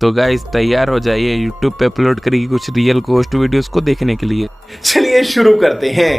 तो गाइस तैयार हो जाइए यूट्यूब पे अपलोड करेगी कुछ रियल घोस्ट वीडियोस को देखने के लिए। चलिए शुरू करते हैं।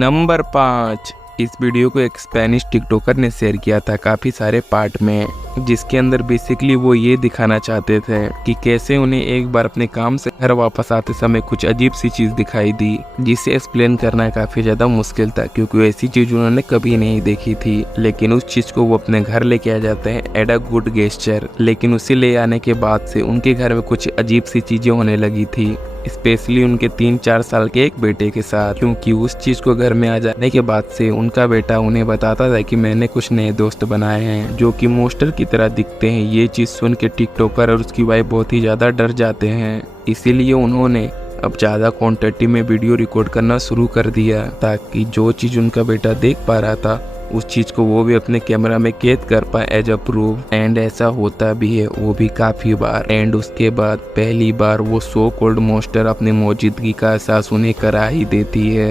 नंबर 5, इस वीडियो को एक स्पेनिश टिकटॉकर ने शेयर किया था काफ़ी सारे पार्ट में, जिसके अंदर बेसिकली वो ये दिखाना चाहते थे कि कैसे उन्हें एक बार अपने काम से घर वापस आते समय कुछ अजीब सी चीज़ दिखाई दी, जिसे एक्सप्लेन करना काफ़ी ज़्यादा मुश्किल था क्योंकि ऐसी चीज़ उन्होंने कभी नहीं देखी थी। लेकिन उस चीज़ को वो अपने घर लेके आ जाते हैं एट अ गुड गेस्चर। लेकिन उसे ले आने के बाद से उनके घर में कुछ अजीब सी चीज़ें होने लगी थी, स्पेशली उनके 3-4 साल के एक बेटे के साथ, क्योंकि उस चीज़ को घर में आ जाने के बाद से उनका बेटा उन्हें बताता था कि मैंने कुछ नए दोस्त बनाए हैं जो कि मोस्टर की तरह दिखते हैं। ये चीज़ सुन के टिकटॉकर और उसकी वाइफ बहुत ही ज़्यादा डर जाते हैं, इसीलिए उन्होंने अब ज़्यादा क्वांटिटी में वीडियो रिकॉर्ड करना शुरू कर दिया ताकि जो चीज़ उनका बेटा देख पा रहा था उस चीज़ को वो भी अपने कैमरा में कैद कर पाए एज अ प्रूफ। एंड ऐसा होता भी है, वो भी काफ़ी बार। एंड उसके बाद पहली बार वो सो कॉल्ड मोस्टर अपनी मौजूदगी का एहसास उन्हें करा ही देती है।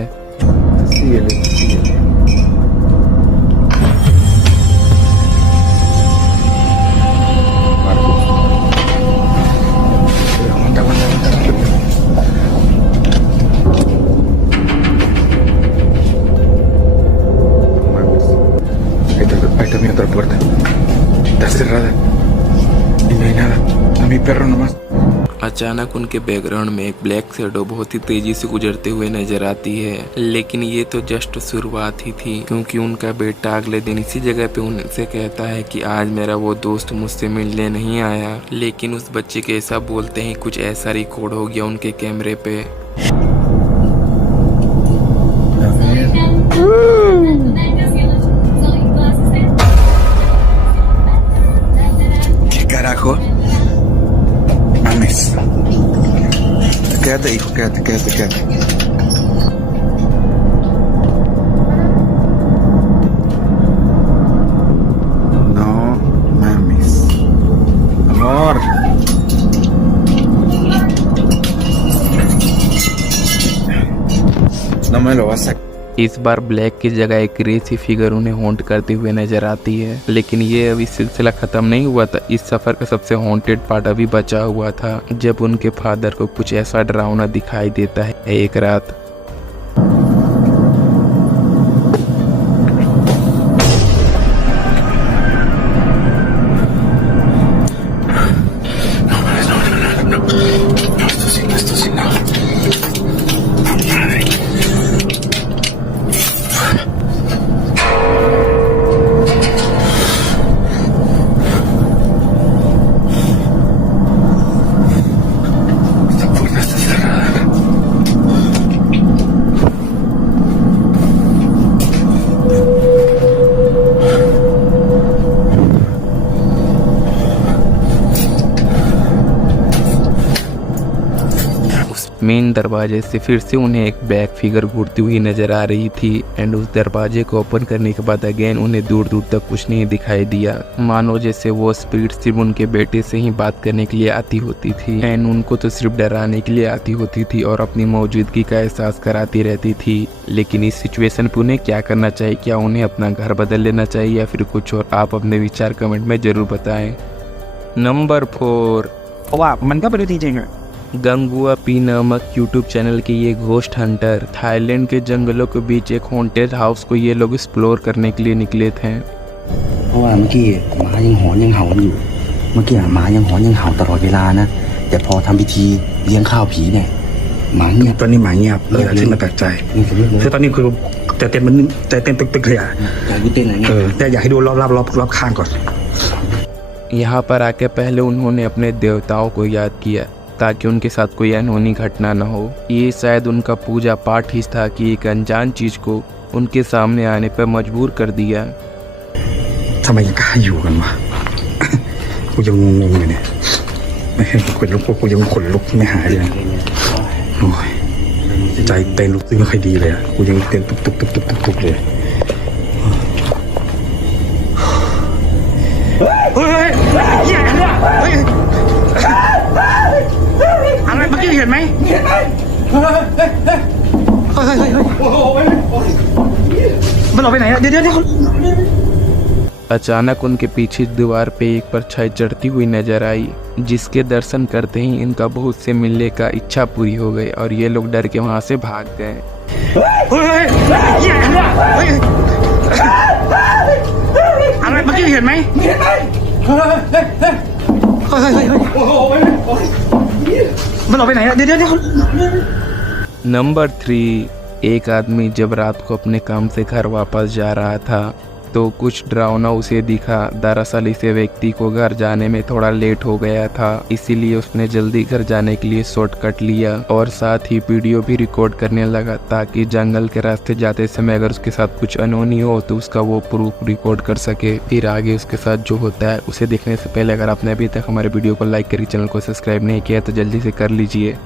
Ahí está mi otra puerta. Está cerrada. Y no hay nada. A mi perro nomás. अचानक उनके बैकग्राउंड में एक ब्लैक शैडो बहुत ही तेजी से गुजरते हुए नजर आती है। लेकिन ये तो जस्ट शुरुआत ही थी, क्योंकि उनका बेटा अगले दिन इसी जगह पे उनसे कहता है कि आज मेरा वो दोस्त मुझसे मिलने नहीं आया। लेकिन उस बच्चे के ऐसा बोलते हैं कुछ ऐसा रिकॉर्ड हो गया उनके कैमरे पे। ¿Qué carajo? Mames. Quédate, hijo, quédate. No mames. Amor. No me lo vas a... इस बार ब्लैक की जगह एक ग्रे सी फिगर उन्हें हॉन्ट करते हुए नजर आती है। लेकिन ये अभी सिलसिला खत्म नहीं हुआ था। इस सफर का सबसे हॉन्टेड पार्ट अभी बचा हुआ था, जब उनके फादर को कुछ ऐसा डरावना दिखाई देता है एक रात। मेन दरवाजे से फिर से उन्हें एक बैक फिगर घूरती हुई नजर आ रही थी। एंड उस दरवाजे को ओपन करने के बाद अगेन उन्हें दूर दूर तक कुछ नहीं दिखाई दिया, मानो जैसे वो स्पिरिट सिर्फ उनके बेटे से ही बात करने के लिए आती होती थी। एंड उनको तो सिर्फ डराने के लिए आती होती थी और अपनी मौजूदगी का एहसास कराती रहती थी। लेकिन इस सिचुएशन पे उन्हें क्या करना चाहिए? क्या उन्हें अपना घर बदल लेना चाहिए या फिर कुछ और? आप अपने विचार कमेंट में जरूर बताएं। नंबर 4, เพราะว่ามันก็เป็นเรื่องจริงๆ गंगुआ पी नामक यूट्यूब चैनल के ये घोस्ट हंटर थाईलैंड के जंगलों के बीच एक हॉन्टेड हाउस को ये लोग एक्सप्लोर करने के लिए निकले थे। เพราะว่าเมื่อกี้หมายังหอนยังเห่าอยู่เมื่อกี้หมายังหอนยังเห่าตลอดเวลานะแต่พอทำพิธีเลี้ยงข้าวผีเนี่ยหมาเงียบ ตอนนี้หมาเงียบเลยที่มาแปลกใจคือตอนนี้คือใจเต้นมันใจเต้นตึกๆเลยอ่ะ อยากดูเต้นอะไรเงี้ย แต่อยากให้ดูรอบข้างก่อน यहाँ पर आके पहले उन्होंने अपने देवताओं को याद किया ताकि उनके साथ कोई अनहोनी घटना न हो। ये शायद उनका पूजा पाठ ही था कि एक अनजान चीज को उनके सामने आने पर मजबूर कर दिया। ทำไมยังกล้าอยู่กันวะ กูยังงงๆอยู่เนี่ยไม่ให้กูขนลุกกูยังขนลุกไม่หายเลยโอ้ยใจเต้นลุกไม่ค่อยดีเลยอ่ะกูยังเต้นตุกเลยเฮ้ยเหี้ยเนี่ยเฮ้ยอะไรเมื่อกี้เห็นไหมเฮ้ยมันออกไปไหนอะเดี๋ยว अचानक उनके पीछे दीवार पे एक परछाई चढ़ती हुई नजर आई, जिसके दर्शन करते ही इनका बहुत से मिलने का इच्छा पूरी हो गई और ये लोग डर के वहां से भाग गए। नंबर 3, एक आदमी जब रात को अपने काम से घर वापस जा रहा था तो कुछ डरावना उसे दिखा। दरअसल इसे व्यक्ति को घर जाने में थोड़ा लेट हो गया था, इसीलिए उसने जल्दी घर जाने के लिए शॉर्टकट लिया और साथ ही वीडियो भी रिकॉर्ड करने लगा ताकि जंगल के रास्ते जाते समय अगर उसके साथ कुछ अनहोनी हो तो उसका वो प्रूफ रिकॉर्ड कर सके। फिर आगे उसके साथ जो होता है उसे देखने से पहले अगर आपने अभी तक हमारे वीडियो को लाइक करके चैनल को सब्सक्राइब नहीं किया तो जल्दी से कर लीजिए।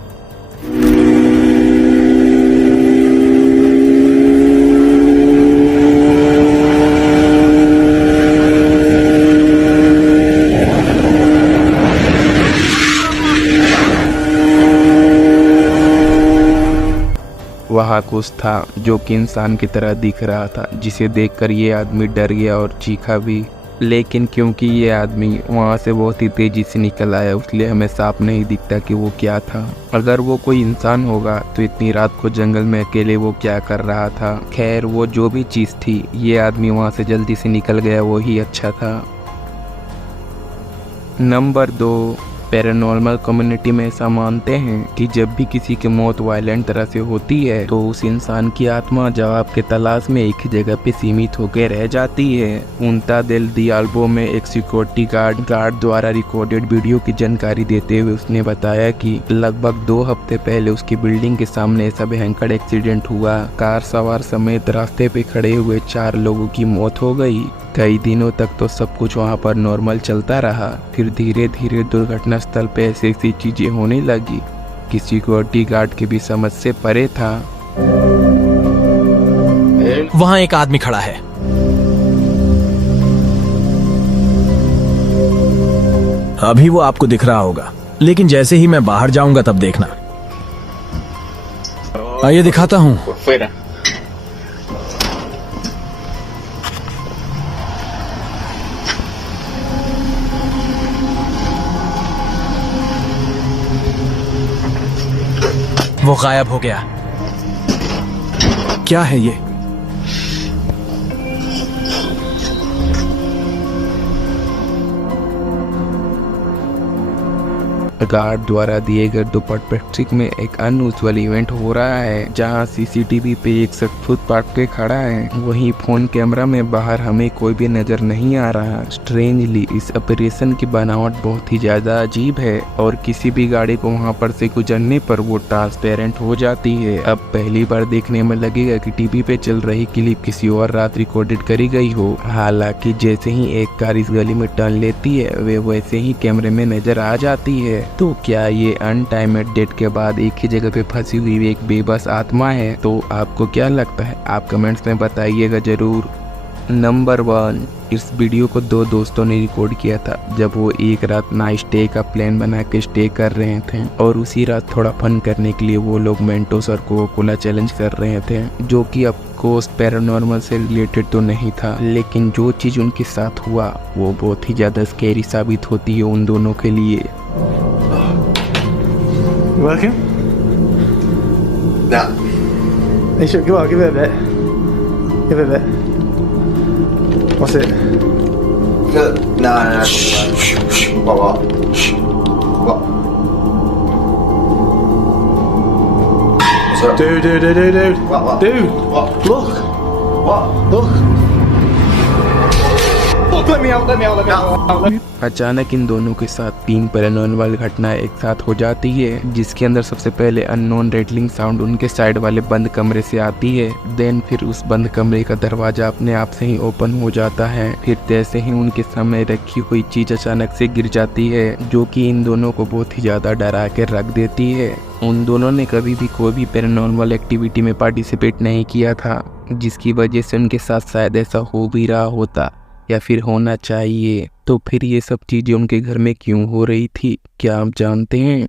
वहाँ कुछ था जो कि इंसान की तरह दिख रहा था, जिसे देखकर ये आदमी डर गया और चीखा भी। लेकिन क्योंकि ये आदमी वहाँ से बहुत ही तेजी से निकल आया इसलिए हमें साफ नहीं दिखता कि वो क्या था। अगर वो कोई इंसान होगा तो इतनी रात को जंगल में अकेले वो क्या कर रहा था। खैर वो जो भी चीज़ थी, ये आदमी वहाँ से जल्दी से निकल गया, वो ही अच्छा था। नंबर 2, पैरानॉर्मल कम्युनिटी में ऐसा मानते हैं कि जब भी किसी की मौत वायलेंट तरह से होती है तो उस इंसान की आत्मा जवाब के तलाश में एक ही जगह पे सीमित होकर रह जाती है। उनता दिल दियाल्बो में एक सिक्योरिटी गार्ड द्वारा रिकॉर्डेड वीडियो की जानकारी देते हुए उसने बताया कि लगभग 2 हफ्ते पहले उसकी बिल्डिंग के सामने ऐसा भयंकर एक्सीडेंट हुआ। कार सवार समेत रास्ते पे खड़े हुए 4 लोगों की मौत हो गई। कई दिनों तक तो सब कुछ वहाँ पर नॉर्मल चलता रहा, फिर धीरे धीरे दुर्घटना स्थल पे ऐसी चीजें होने लगी कि सिक्योरिटी गार्ड के भी समझ से परे था। वहाँ एक आदमी खड़ा है। अभी वो आपको दिख रहा होगा, लेकिन जैसे ही मैं बाहर जाऊंगा तब देखना। आइए दिखाता हूँ। वो गायब हो गया। क्या है ये? गार्ड द्वारा दिए गए दुपट्टे में एक अनयूजुअल इवेंट हो रहा है, जहां सीसीटीवी पे एक शख्स फुटपाथ पे खड़ा है। वहीं फोन कैमरा में बाहर हमें कोई भी नजर नहीं आ रहा। स्ट्रेंजली इस ऑपरेशन की बनावट बहुत ही ज्यादा अजीब है और किसी भी गाड़ी को वहां पर से गुजरने पर वो ट्रांसपेरेंट हो जाती है। अब पहली बार देखने में लगेगा कि टीवी पे चल रही क्लिप किसी और रात रिकॉर्डेड करी गई हो। हालांकि जैसे ही एक कार इस गली में टर्न लेती है वे वैसे ही कैमरे में नजर आ जाती है। तो क्या ये अनटाइम्ड डेथ के बाद एक ही जगह पे फंसी हुई एक बेबस आत्मा है? तो आपको क्या लगता है? आप कमेंट्स में बताइएगा जरूर। नंबर 1, इस वीडियो को 2 दोस्तों ने रिकॉर्ड किया था जब वो एक रात नाइट स्टे का प्लान बना के स्टे कर रहे थे और उसी रात थोड़ा फन करने के लिए वो लोग मेंटोस और कोका-कोला चैलेंज कर रहे थे, जो कि ऑफकोर्स पैरानॉर्मल से रिलेटेड तो नहीं था, लेकिन जो चीज उनके साथ हुआ वो बहुत ही ज्यादा स्कैरी साबित होती है उन दोनों के लिए। Working? No. You should go on, give it a bit. Give it a bit. What's it? No. What? What? What's up? Dude. What? Dude, What? look. What? Look. Look, let me out. अचानक इन दोनों के साथ 3 paranormal घटनाएं एक साथ हो जाती है, जिसके अंदर सबसे पहले अननोन रेटलिंग साउंड उनके साइड वाले बंद कमरे से आती है। देन फिर उस बंद कमरे का दरवाजा अपने आप से ही ओपन हो जाता है। फिर जैसे ही उनके सामने रखी हुई चीज अचानक से गिर जाती है, जो कि इन दोनों को बहुत ही ज्यादा डरा के रख देती है। उन दोनों ने कभी भी कोई भी पैरानॉर्मल एक्टिविटी में पार्टिसिपेट नहीं किया था, जिसकी वजह से उनके साथ शायद ऐसा हो भी रहा होता या फिर होना चाहिए। तो फिर ये सब चीजें उनके घर में क्यों हो रही थी, क्या आप जानते हैं?